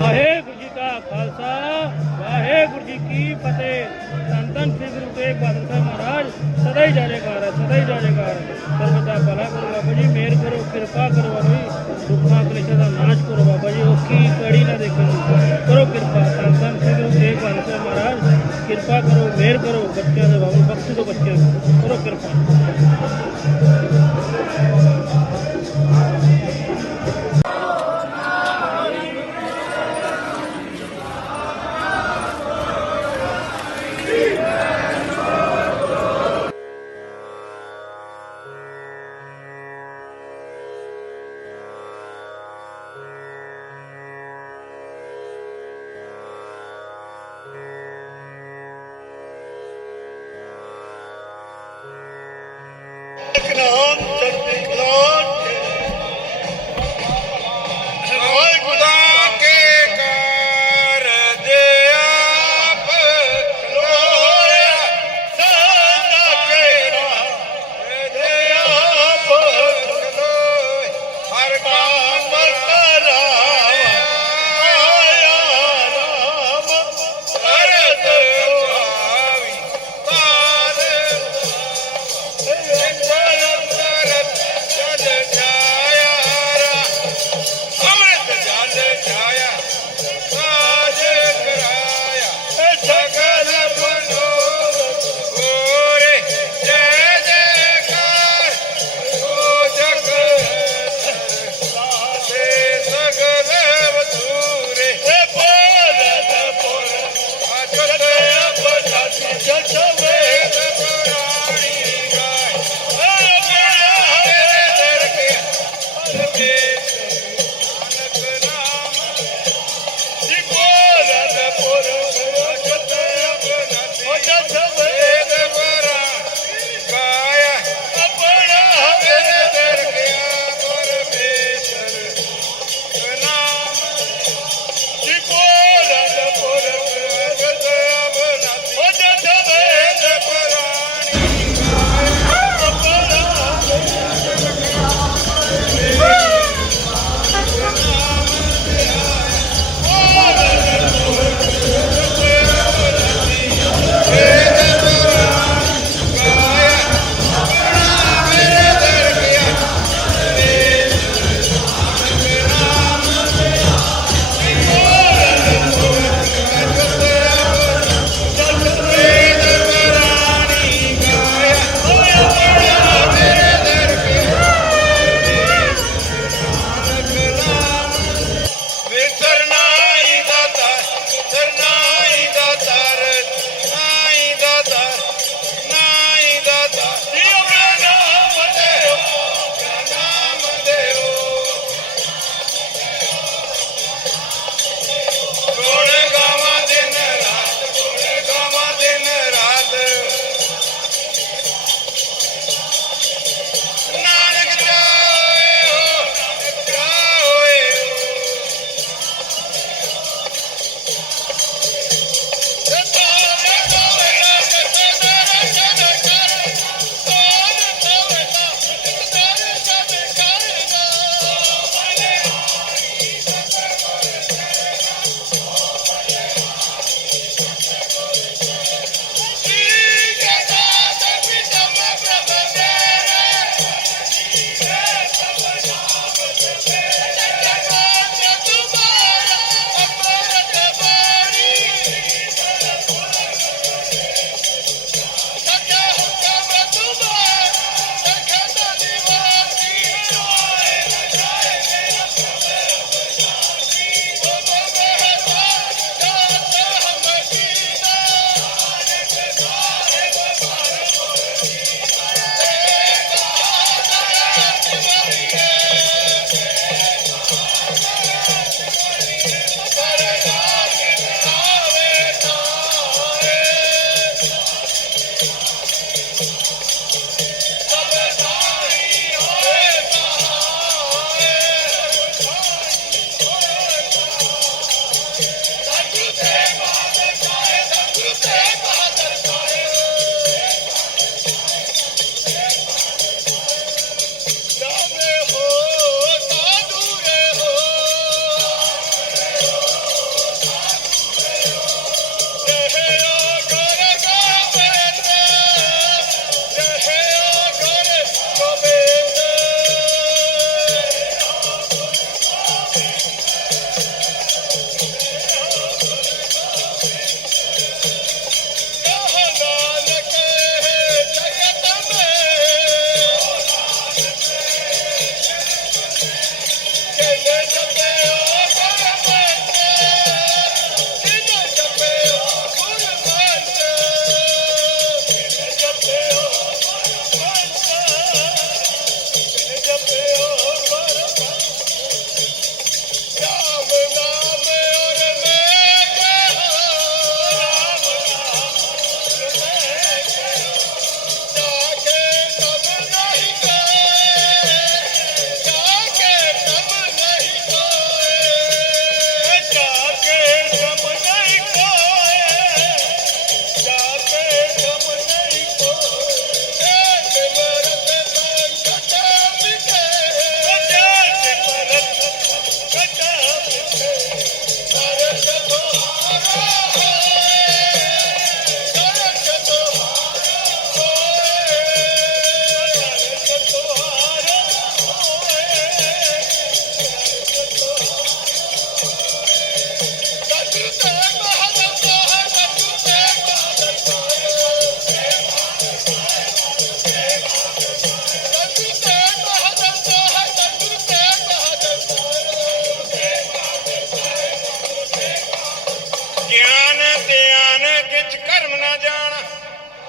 ਵਾਹਿਗੁਰੂ ਜੀ ਕਾ ਖਾਲਸਾ, ਵਾਹਿਗੁਰੂ ਜੀ ਕੀ ਫਤਿਹ। ਧੰਨ ਸ੍ਰੀ ਗੁਰੂ ਤੇਗ ਬਹਾਦਰ ਸਾਹਿਬ ਮਹਾਰਾਜ, ਸਦਾ ਹੀ ਜਾਜੇਕਾਰ ਹੈ, ਸਦਾ ਹੀ ਜਾਜੇਕਾਰ ਹੈ। ਦਾ ਭਲਾ ਕਰੋ ਬਾਬਾ ਜੀ ਮਿਹਰ ਕਰੋ, ਕਿਰਪਾ ਕਰੋ ਬਾਬਾ ਜੀ, ਦੁੱਖਾਂ ਕਲੇਸ਼ਾਂ ਦਾ ਨਾਸ਼ ਕਰੋ ਬਾਬਾ ਜੀ, ਉਹ ਕੀ ਕੜੀ ਨਾ ਦੇਖਣ ਨੂੰ ਕਰੋ ਕਿਰਪਾ, ਧੰਨ ਸ੍ਰੀ ਗੁਰੂ ਤੇਗ ਬਹਾਦਰ ਸਾਹਿਬ ਮਹਾਰਾਜ, ਕਿਰਪਾ ਕਰੋ ਮਿਹਰ ਕਰੋ, ਬੱਚਿਆਂ ਦੇ ਬਾਬੂ ਬਖਸ਼ ਦਿਓ ਬੱਚਿਆਂ ਨੂੰ ਕਰੋ ਕਿਰਪਾ।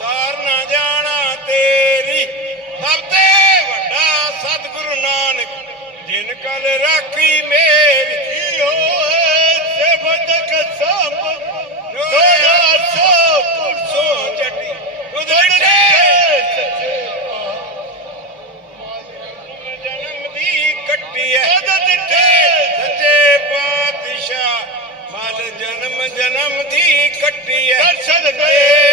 ਸਾਰ ਨਾ ਜਾਣਾ ਤੇਰੀ। ਸਭ ਤੇ ਵੱਡਾ ਸਤਿਗੁਰੂ ਨਾਨਕ ਜਿਨ ਕਲ ਰਾਖੀ ਮੇਰੀ। ਹੋਏ ਸੇ ਬਦਕ ਸਭ ਦੋਇਆ ਸੋ ਪੁਰਸੋ ਜਟੀ ਉਦੜੇ ਜਨਮ ਦੀ ਕੱਟੀ ਹੈ। ਸੱਚੇ ਪਾਤਸ਼ਾਹ ਮਲ ਜਨਮ ਜਨਮ ਦੀ ਕੱਟੀ ਹੈ ਦਰਸ਼ਨ ਦੇ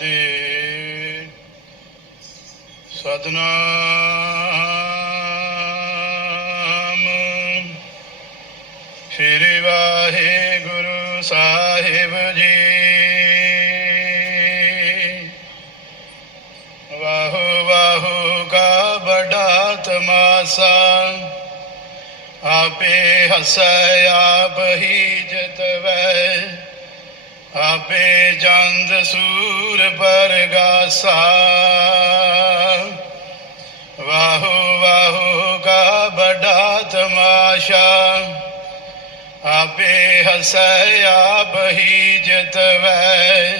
ਕੀ ਫਤਿਹ ਸਤਨਾਮ। ਸ਼੍ਰੀ ਵਾਹਿਗੁਰੂ ਸਾਹਿਬ ਜੀ। ਵਾਹੋ ਵਾਹੋ ਕਾ ਬੜਾ ਤਮਾਸਾ। ਆਪੇ ਹਸੈ, ਆਪ ਹੀ ਜਿਤਵੈ। ਆਪੇ ਜੰਦ ਸੂਰ ਪਰਗਾਸਾ ਵਾਹੋ ਵਾਹੋ ਕਾ ਬੜਾ ਤਮਾਸ਼ਾ। ਆਪੇ ਹਸੈ, ਆਪ ਹੀ ਜਿਤਵੈ।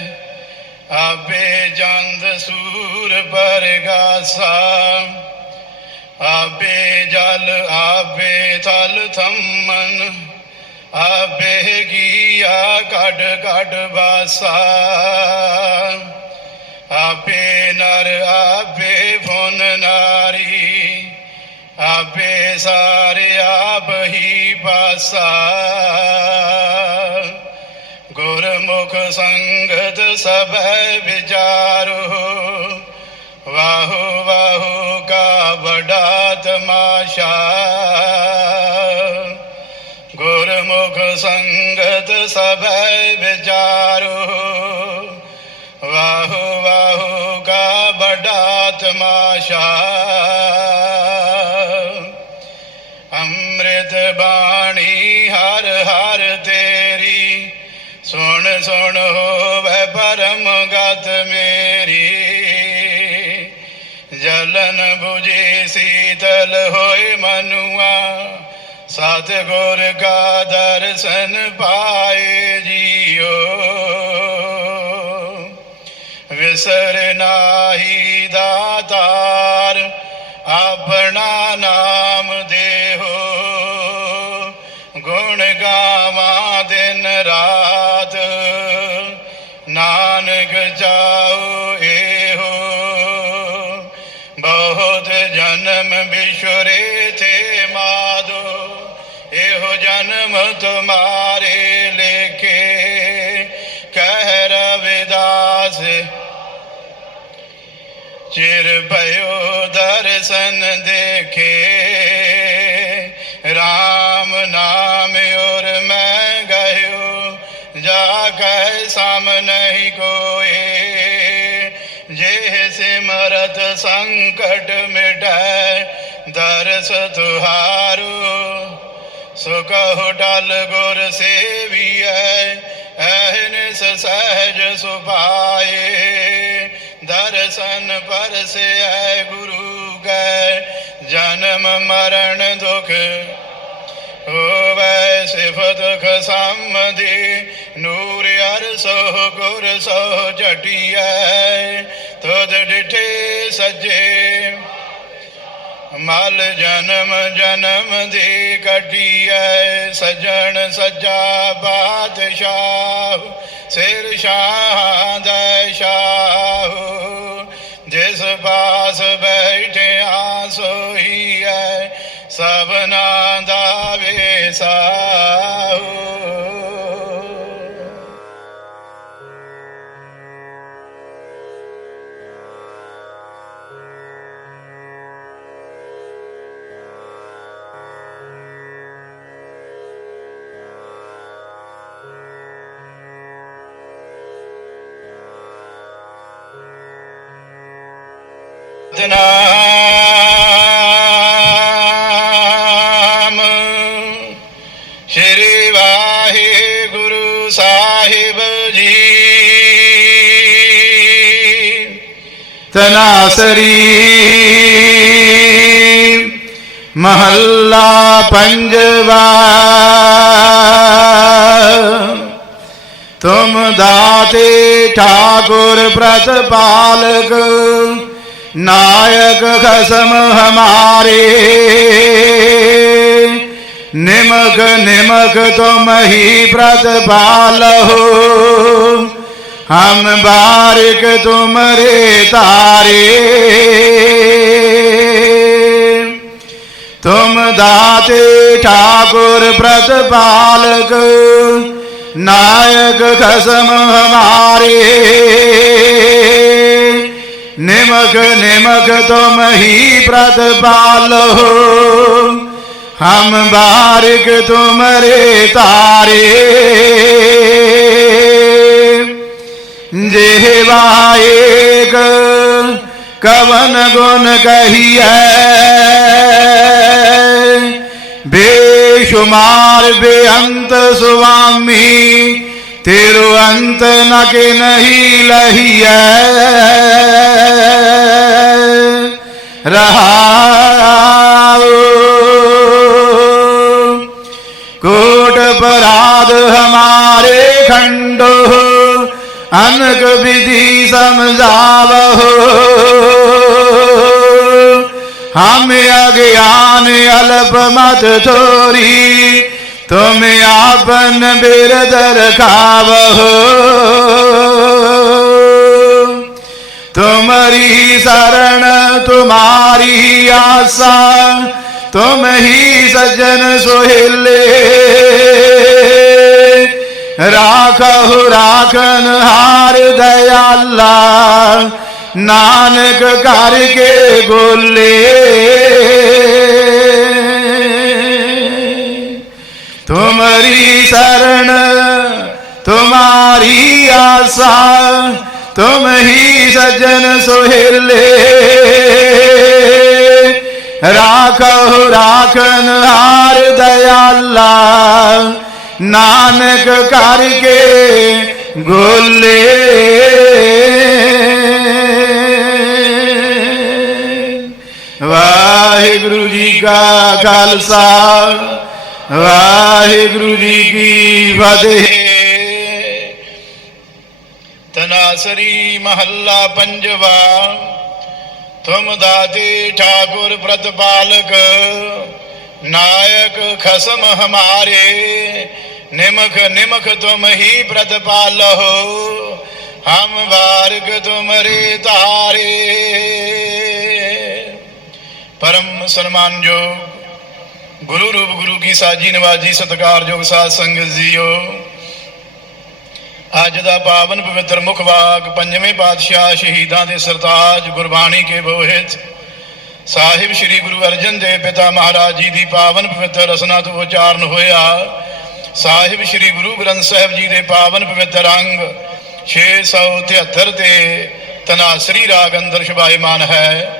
ਆਪੇ ਜੰਦ ਸੂਰ ਪਰਗਾਸਾ ਆਪੇ ਜਲ, ਆਪੇ ਥਲ ਥੰਮਨ। ਆਪੇ ਗਿਆ ਕੱਢ ਕੱਢ ਬਾਸਾ ਆਪੇ ਨਰ, ਆਪੇ ਫੁਨ ਨਾਰੀ, ਆਪੇ ਸਾਰੇ ਆਪ ਹੀ ਪਾਸਾ। ਗੁਰਮੁਖ ਸੰਗਤ ਸਭੈ ਵਿਚਾਰੋ, ਵਾਹੋ ਵਾਹੋ ਕਾ ਬੜਾ ਤਮਾਸ਼ਾ ਸੰਗਤ ਸਭੈ ਵਿਚਾਰੋ। ਵਾਹੋ ਵਾਹੋ, ਕਾ ਬੜਾ ਤਮਾਸ਼ਾ ਅੰਮ੍ਰਿਤ ਬਾਣੀ ਹਰ ਹਰ ਤੇਰੀ, ਸੁਣ ਸੁਣ ਹੋਵੇ ਪਰਮ ਗਤ ਮੇਰੀ। ਜਲਨ 부ਜੀ ਸੀਤਲ ਹੋਏ ਮਨੁਆ ਸਤ ਗੁਰ ਕਾ ਦਰਸ਼ਨ ਪਾਏ ਜੀਓ। ਵਿਸਰ ਨਾਹੀ ਦਾਤਾਰ, ਆਪਣਾ ਨਾਮ ਦੇਹੋ। ਗੁਣ ਗਾਵਾਂ ਦਿਨ ਰਾਤ, ਨਾਨਕ ਚਾਉ ਇਹੋ। ਬਹੁਤ ਜਨਮ ਵਿਸ਼ਰੇ ਜਨਮ ਤੁਮਾਰੇ ਲੇਖੇ, ਕਹਿ ਰਵਿਦਾਸ, ਚਿਰ ਭਇਓ ਦਰਸ਼ਨ ਦੇਖੇ RAM ਨਾਮ ਔਰ ਮੈਂ ਗਇਓ ਜਾ ਕਹਿ ਸਮ ਨਹੀਂ ਕੋਏ, ਜੇ ਸਿਮਰਤ ਸੰਕਟ ਮਿਟੈ, ਦਰਸ ਤੁਹਾਰੂ ਸੁਖ ਗੁਰ ਸੇਵੀਐ ਐਨਸ ਸਹਿਜ ਸੁਭਾਏ। ਦਰਸ਼ਨ ਪਰਸੈ ਗੁਰੂ ਗੈ, ਜਨਮ ਮਰਨ ਦੁਖ ਹੋਵੈ ਸਿਫਤ ਖਸਮਦੀ। ਨੂਰ ਅਰਸੋ ਗੁਰ ਸੋ ਝਟਿਐ ਤੁਧ ਡਿਠੇ ਸੱਜੇ ਮਲ ਜਨਮ ਜਨਮ ਦੀ ਕੱਢੀਐ। ਸਜਣ ਸਜਾ ਬਾਦਸ਼ਾਹ, ਸਿਰ ਸ਼ਾਹ ਦਾ ਸ਼ਾਹ ਜਿਸ ਪਾਸ ਬੈਠਿਆ ਸੋਈਐ ਸਭਨਾ ਦਾ ਵੇਸਾਹੂ ਸਤਨਾਮ ਸ਼੍ਰੀ ਵਾਹਿਗੁਰੂ ਸਾਹਿਬ ਜੀ। ਤਨਾਸਰੀ ਮਹੱਲਾ ਪੰਜਵਾ। ਤੁਮ ਦਾਤੇ ਠਾਕੁਰ ਪ੍ਰਤਪਾਲਕ ਨਾਇਕ ਖਸਮ ਹਮਾਰੇ। ਨਿਮਕ ਨਿਮਕ ਤੁਮ ਹੀ ਪ੍ਰਤ ਬਾਲਹੁ ਹਮ ਬਾਰਿਕ ਤੁਮਰੇ ਤਾਰੇ। ਤੁਮ ਦਾਤੇ ਠਾਕੁਰ ਪ੍ਰਤ ਬਾਲਕ ਨਾਇਕ ਖਸਮ ਹਮਾਰੇ। ਨਿਮਕ ਨਿਮਕ ਤੁਮ ਹੀ ਪ੍ਰਤਪਾਲੋ ਹਮ ਬਾਰਿਕ ਤੁਮਰੇ ਤਾਰੇ। ਜਿਹਵਾ ਏਕ ਕਵਨ ਗੁਣ ਕਹੀਐ। ਬੇਸ਼ੁਮਾਰ ਬੇਅੰਤ ਸੁਆਮੀ तेरो अंत न के नहीं लहिए रहा कोट पराध हमारे खंडो अनक विधि समझावहो हम अज्ञान अल्प मत थोरी तुम आपन बिरदर खावहो तुम्हारी शरण तुम्हारी आशा तुम ही सज्जन सोहेले राखहु राखन हार दयाला नानक करके गोले तुम्हारी शरण तुम्हारी आशा तुम ही सजन सोहेले राखो राखन हार दयाला नानक करके गोले वाहे गुरु जी का खालसा ਵਾਹਿਗੁਰੂ ਜੀ ਕੀ ਫਤਿਹ। ਤਨਾਸਰੀ ਮਹੱਲਾ ਪੰਜਵਾ। ਤੁਮ ਦਾਤੇ ਠਾਕੁਰ ਪ੍ਰਤਪਾਲਕ ਨਾਇਕ ਖਸਮ ਹਮਾਰੇ। ਨਿਮਖ ਨਿਮਖ ਤੁਮ ਹੀ ਪ੍ਰਤਪਾਲਹੁ ਹਮ ਬਾਰਗ ਤੁਮਰੇ ਤਾਰੇ ਪਰਮ ਸਨਮਾਨਯੋਗ ਗੁਰੂ ਰੂਪ ਗੁਰੂ ਕੀ ਸਾਜੀ ਨਵਾਜੀ ਸਤਿਕਾਰਯੋਗ ਸਾਧ ਸੰਗਤ ਜੀਓ। ਅੱਜ ਦਾ ਪਾਵਨ ਪਵਿੱਤਰ ਮੁਖ ਵਾਕ ਪੰਜਵੇਂ ਪਾਤਸ਼ਾਹ ਸ਼ਹੀਦਾਂ ਦੇ ਸਰਤਾਜ ਗੁਰਬਾਣੀ ਕੇ ਬੋਹਿਤ। ਸਾਹਿਬ ਸ੍ਰੀ ਗੁਰੂ ਅਰਜਨ ਦੇਵ ਪਿਤਾ ਮਹਾਰਾਜ ਜੀ ਦੀ ਪਾਵਨ ਪਵਿੱਤਰ ਰਸਨਾ ਤੋਂ ਉਚਾਰਨ ਹੋਇਆ। ਸਾਹਿਬ ਸ੍ਰੀ ਗੁਰੂ ਗ੍ਰੰਥ ਸਾਹਿਬ ਜੀ ਦੇ ਪਾਵਨ ਪਵਿੱਤਰ ਅੰਗ 673 ਤੇ ਤਨਾਸਰੀ ਰਾਗ ਅੰਦਰ ਸ਼ੁਭਾਇਮਾਨ ਹੈ।